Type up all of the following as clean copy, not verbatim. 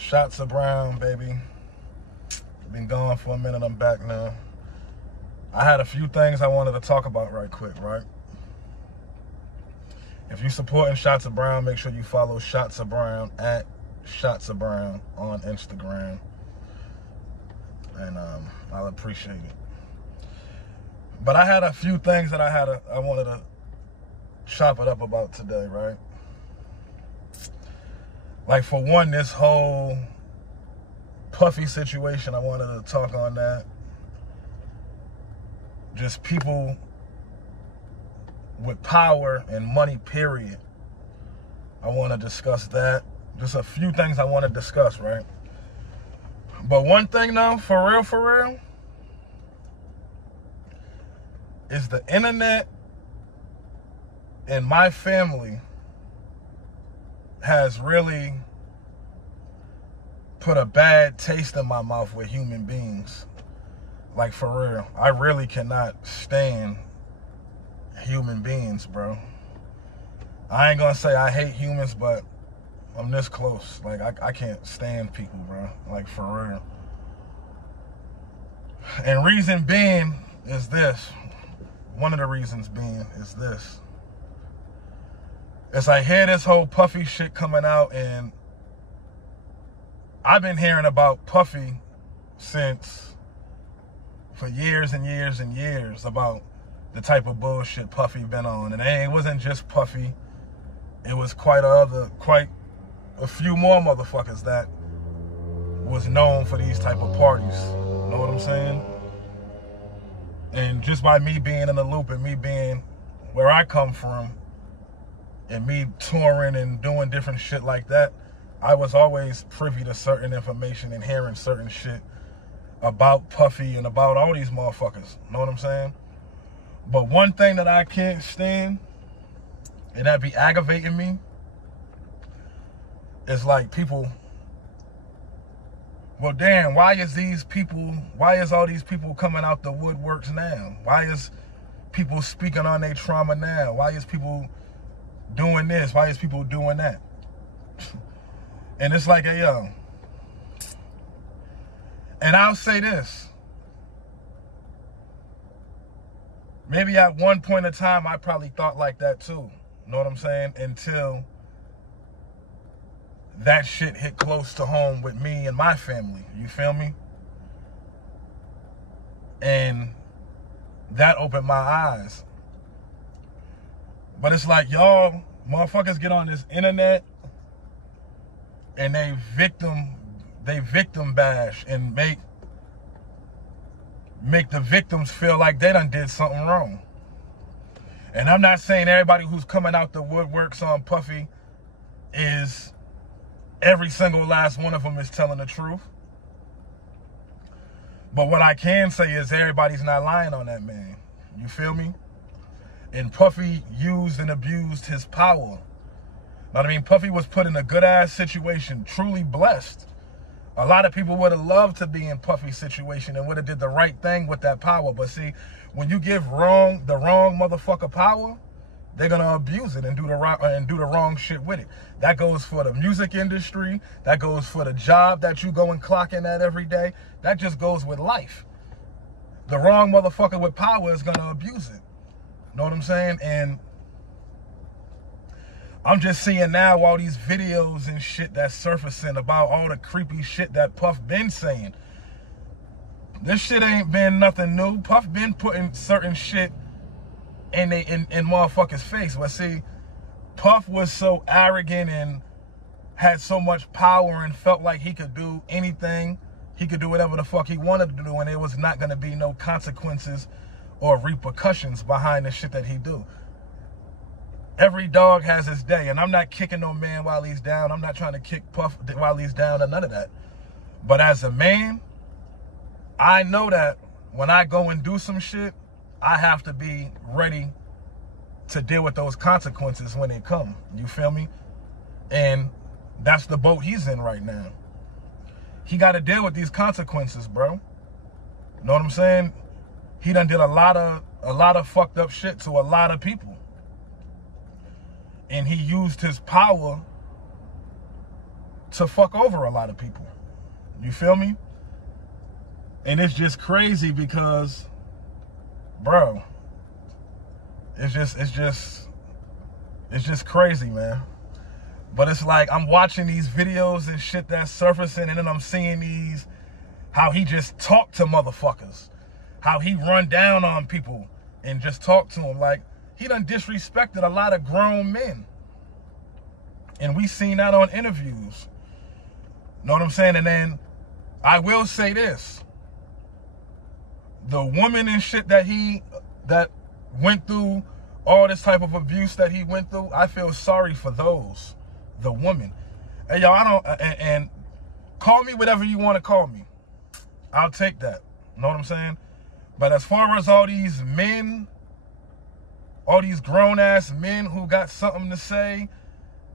Shots of Brown, baby. Been gone for a minute, I'm back now. I had a few things I wanted to talk about right quick, right? If you're supporting Shots of Brown, make sure you follow Shots of Brown at Shots of Brown on Instagram. And I'll appreciate it. But I had a few things that I wanted to chop it up about today, right? Like, for one, this whole Puffy situation, I wanted to talk on that. Just people with power and money, period. I want to discuss that. Just a few things I want to discuss, right? But one thing though, for real, is the internet and my family has really put a bad taste in my mouth with human beings. Like, for real. I really cannot stand human beings, bro. I ain't gonna say I hate humans, but I'm this close. Like, I can't stand people, bro. Like, for real. And reason being is this. One of the reasons being is this. As I hear this whole Puffy shit coming out, and I've been hearing about Puffy for years and years and years, about the type of bullshit Puffy been on. And it wasn't just Puffy. It was quite a few more motherfuckers that was known for these type of parties. Know what I'm saying? And just by me being in the loop and me being where I come from and me touring and doing different shit like that, I was always privy to certain information and hearing certain shit about Puffy and about all these motherfuckers. Know what I'm saying? But one thing that I can't stand, and that be aggravating me, is like people, well, damn, why is all these people coming out the woodworks now? Why is people speaking on their trauma now? Why is people doing this? Why is people doing that? And it's like, hey, yo. And I'll say this. Maybe at one point in time, I probably thought like that too. Know what I'm saying? Until that shit hit close to home with me and my family. You feel me? And that opened my eyes. But it's like, y'all motherfuckers get on this internet and they victim bash and make the victims feel like they done did something wrong. And I'm not saying everybody who's coming out the woodworks on Puffy is, every single last one of them is telling the truth. But what I can say is everybody's not lying on that man. You feel me? And Puffy used and abused his power. Know what I mean? Puffy was put in a good-ass situation, truly blessed. A lot of people would have loved to be in Puffy's situation and would have did the right thing with that power. But see, when you give the wrong motherfucker power, they're gonna abuse it and do the wrong shit with it. That goes for the music industry. That goes for the job that you go and clock in at every day. That just goes with life. The wrong motherfucker with power is gonna abuse it. Know what I'm saying? And I'm just seeing now all these videos and shit that's surfacing about all the creepy shit that Puff been saying. This shit ain't been nothing new. Puff been putting certain shit in motherfuckers' face. But see, Puff was so arrogant and had so much power and felt like he could do anything. He could do whatever the fuck he wanted to do, and there was not going to be no consequences or repercussions behind the shit that he do. Every dog has his day, and I'm not kicking no man while he's down. I'm not trying to kick Puff while he's down or none of that. But as a man, I know that when I go and do some shit, I have to be ready to deal with those consequences when they come. You feel me? And that's the boat he's in right now. He got to deal with these consequences, bro. Know what I'm saying? He done did a lot of fucked up shit to a lot of people. And he used his power to fuck over a lot of people. You feel me? And it's just crazy because, bro, it's just crazy, man. But it's like I'm watching these videos and shit that's surfacing, and then I'm seeing these, how he just talk to motherfuckers, how he run down on people and just talk to them. Like, he done disrespected a lot of grown men. And we seen that on interviews. Know what I'm saying? And then I will say this. The woman and shit that went through all this type of abuse that he went through, I feel sorry for those. The woman. And y'all, I don't, and call me whatever you want to call me. I'll take that. Know what I'm saying? But as far as all these men, all these grown-ass men who got something to say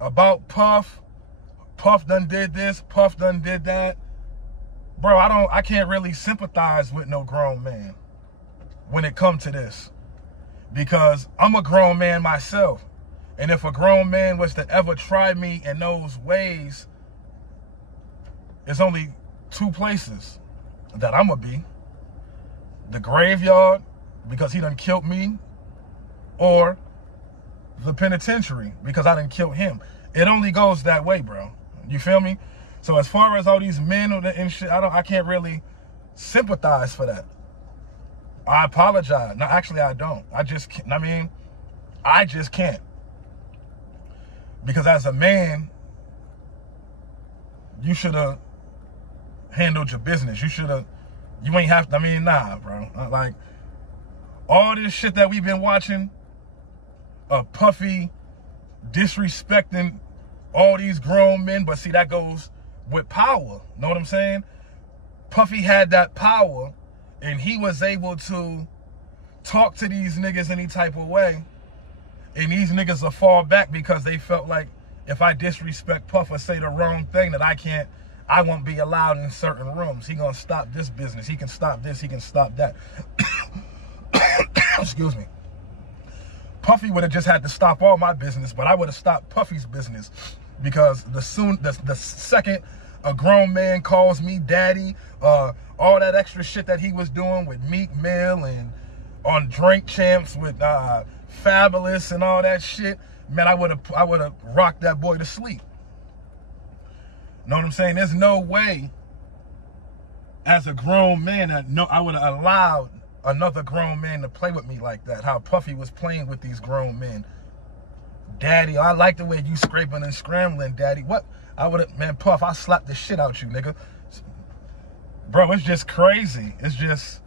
about Puff done did this, Puff done did that, bro, I can't really sympathize with no grown man when it comes to this, because I'm a grown man myself. And if a grown man was to ever try me in those ways, it's only two places that I'm gonna be: the graveyard, because he done killed me, or the penitentiary, because I done killed him. It only goes that way, bro. You feel me? So as far as all these men and shit, I can't really sympathize for that. I apologize. No, actually, I don't. I just can't. Because as a man, you should have handled your business. You ain't have to, nah, bro. Like, all this shit that we've been watching, Puffy disrespecting all these grown men, but see, that goes with power. Know what I'm saying? Puffy had that power, and he was able to talk to these niggas any type of way, and these niggas will fall back because they felt like, if I disrespect Puff or say the wrong thing, that I won't be allowed in certain rooms. He gonna stop this business. He can stop this. He can stop that. Excuse me. Puffy would have just had to stop all my business, but I would have stopped Puffy's business, because the second a grown man calls me daddy, all that extra shit that he was doing with Meek Mill and on Drink Champs with Fabulous and all that shit, man, I would have rocked that boy to sleep. Know what I'm saying? There's no way, as a grown man, I would have allowed another grown man to play with me like that. How Puffy was playing with these grown men. Daddy, I like the way you scraping and scrambling, daddy. What? Man, Puff, I slapped the shit out you, nigga. Bro, it's just crazy. It's just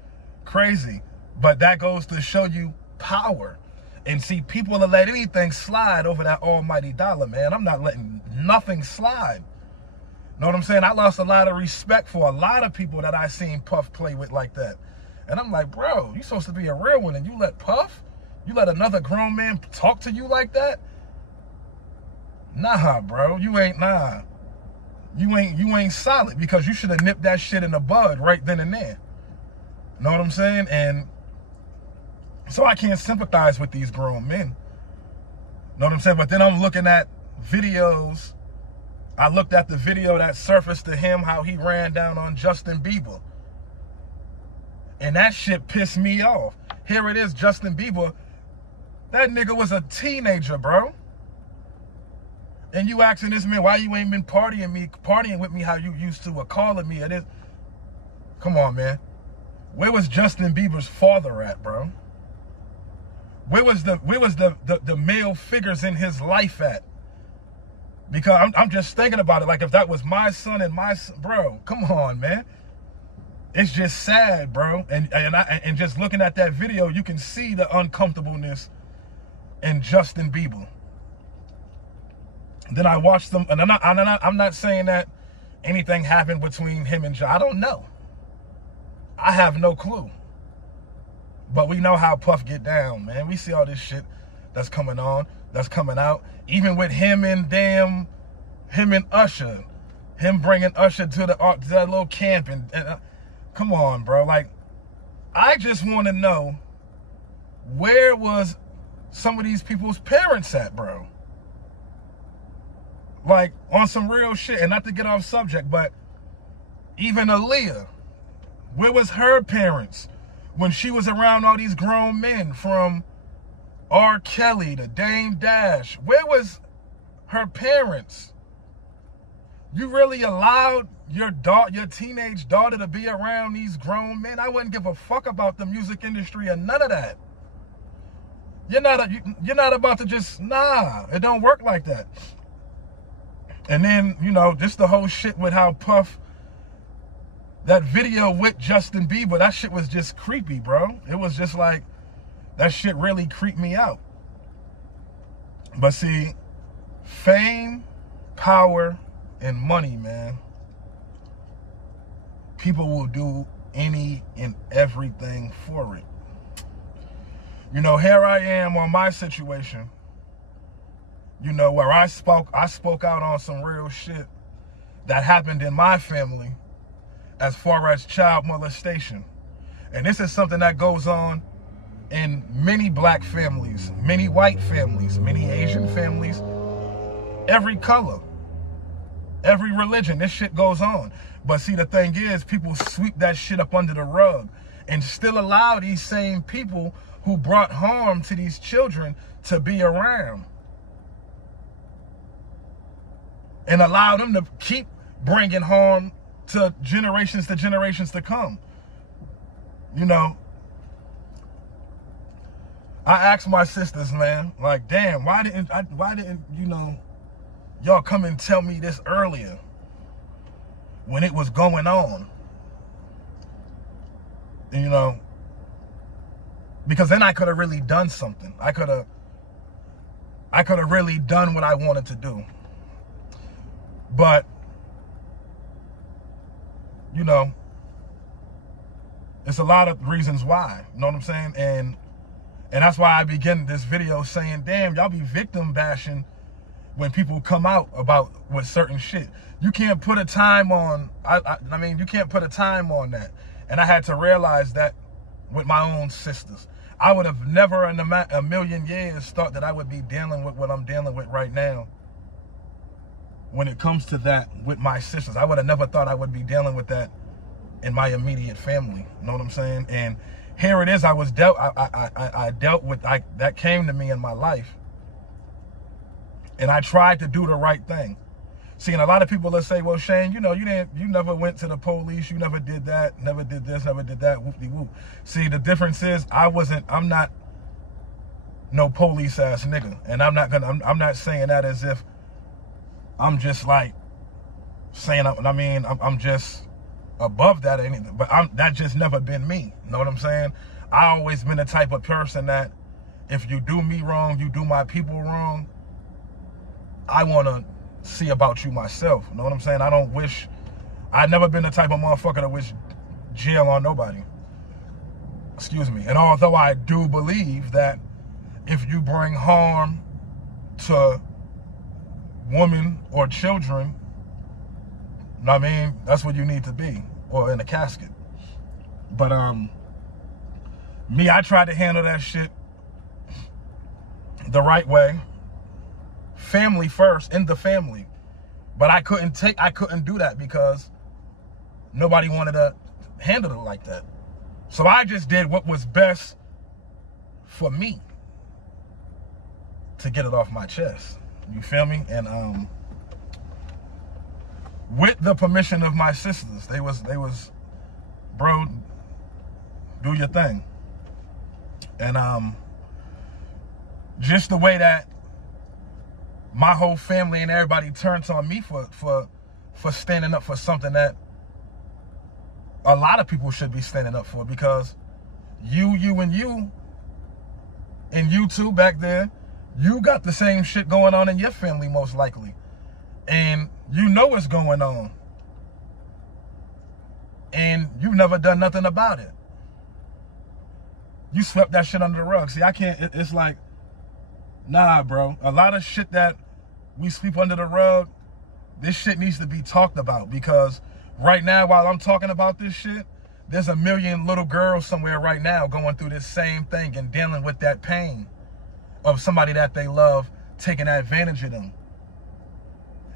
crazy. But that goes to show you power. And see, people will let anything slide over that almighty dollar, man. I'm not letting nothing slide. Know what I'm saying? I lost a lot of respect for a lot of people that I seen Puff play with like that. And I'm like, bro, you supposed to be a real one, and you let another grown man talk to you like that? Nah, bro, you ain't solid, because you should have nipped that shit in the bud right then and there. Know what I'm saying? And so I can't sympathize with these grown men. Know what I'm saying? But then I'm looking at videos. I looked at the video that surfaced to him, how he ran down on Justin Bieber. And that shit pissed me off. Here it is, Justin Bieber. That nigga was a teenager, bro. And you asking this man, why you ain't been partying with me how you used to, or calling me, or this. Come on, man. Where was Justin Bieber's father at, bro? Where was the male figures in his life at? Because I'm just thinking about it, like if that was my son and bro, come on, man. It's just sad, bro. And just looking at that video, you can see the uncomfortableness in Justin Bieber. Then I watched them, and I'm not saying that anything happened between him and I don't know. I have no clue. But we know how Puff get down, man. We see all this shit that's coming on, that's coming out. Even with him and Usher. Him bringing Usher to that little camp. And come on, bro. Like, I just want to know, where was some of these people's parents at, bro? like on some real shit, and not to get off subject, but even Aaliyah, where was her parents when she was around all these grown men, from R. Kelly to Dame Dash? Where was her parents? You really allowed your teenage daughter to be around these grown men? I wouldn't give a fuck about the music industry or none of that. You're not about to just, nah, it don't work like that. And then, you know, just the whole shit with how Puff, that video with Justin Bieber, that shit was just creepy, bro. It was just like, that shit really creeped me out. But see, fame, power, and money, man, people will do any and everything for it. You know, here I am on my situation, you know, where I spoke out on some real shit that happened in my family as far as child molestation. And this is something that goes on in many black families, many white families, many Asian families, every color, every religion. This shit goes on. But see, the thing is, people sweep that shit up under the rug and still allow these same people who brought harm to these children to be around, and allow them to keep bringing harm to generations to come. You know, I asked my sisters, man, like, damn, why didn't you know, y'all come and tell me this earlier when it was going on? You know, because then I could have really done something. I could have really done what I wanted to do. But, you know, it's a lot of reasons why, you know what I'm saying? And that's why I begin this video saying, damn, y'all be victim bashing when people come out with certain shit. You can't put a time on, I mean, you can't put a time on that. And I had to realize that with my own sisters. I would have never in a million years thought that I would be dealing with what I'm dealing with right now. When it comes to that with my sisters, I would have never thought I would be dealing with that in my immediate family. You know what I'm saying? And here it is. I dealt with that came to me in my life, and I tried to do the right thing. See, and a lot of people will say, well, Shayne, you know, you never went to the police, you never did that, never did this, never did that, whoop-de-whoop. See, the difference is I'm not no police ass nigga. And I'm not saying that as if I'm just like saying, I'm just above that or anything, but that just never been me. You know what I'm saying? I always been the type of person that if you do me wrong, you do my people wrong, I want to see about you myself. You know what I'm saying? I've never been the type of motherfucker to wish jail on nobody. Excuse me. And although I do believe that if you bring harm to women or children, you know what I mean, that's what you need to be, or in a casket. But me, I tried to handle that shit the right way. Family first, in the family. But I couldn't do that because nobody wanted to handle it like that. So I just did what was best for me to get it off my chest. You feel me? And with the permission of my sisters, they was, bro, do your thing. And just the way that my whole family and everybody turns on me for standing up for something that a lot of people should be standing up for, because you too back there, you got the same shit going on in your family most likely, and you know what's going on, and you've never done nothing about it. You swept that shit under the rug. See, I can't, it's like, nah, bro. A lot of shit that we sweep under the rug, this shit needs to be talked about, because right now, while I'm talking about this shit, there's a million little girls somewhere right now going through this same thing and dealing with that pain of somebody that they love taking advantage of them.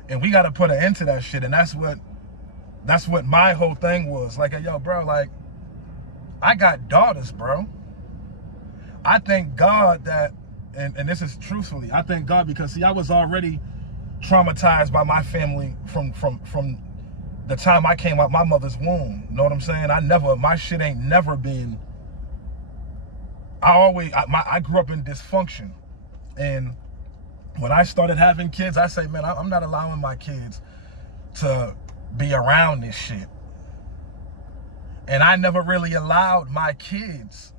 And we got to put an end to that shit. And that's what my whole thing was. Like, yo, bro, like, I got daughters, bro. I thank God that, and this is truthfully, I thank God because, see, I was already traumatized by my family from the time I came out my mother's womb. You know what I'm saying? My shit ain't never been, I grew up in dysfunction. And when I started having kids, I say, man, I'm not allowing my kids to be around this shit. And I never really allowed my kids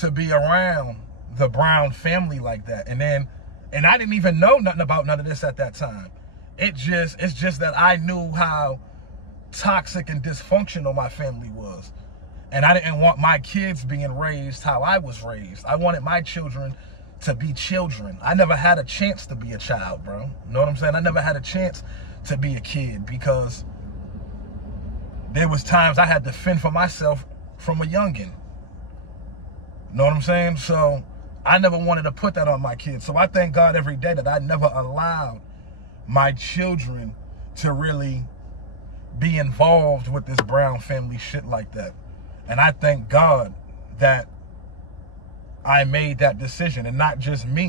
to be around the Brown family like that. And I didn't even know nothing about none of this at that time. It's just that I knew how toxic and dysfunctional my family was. And I didn't want my kids being raised how I was raised. I wanted my children to be children. I never had a chance to be a child, bro. You know what I'm saying? I never had a chance to be a kid because there was times I had to fend for myself from a youngin'. You know what I'm saying? So I never wanted to put that on my kids. So I thank God every day that I never allowed my children to really be involved with this Brown family shit like that. And I thank God that I made that decision, and not just me.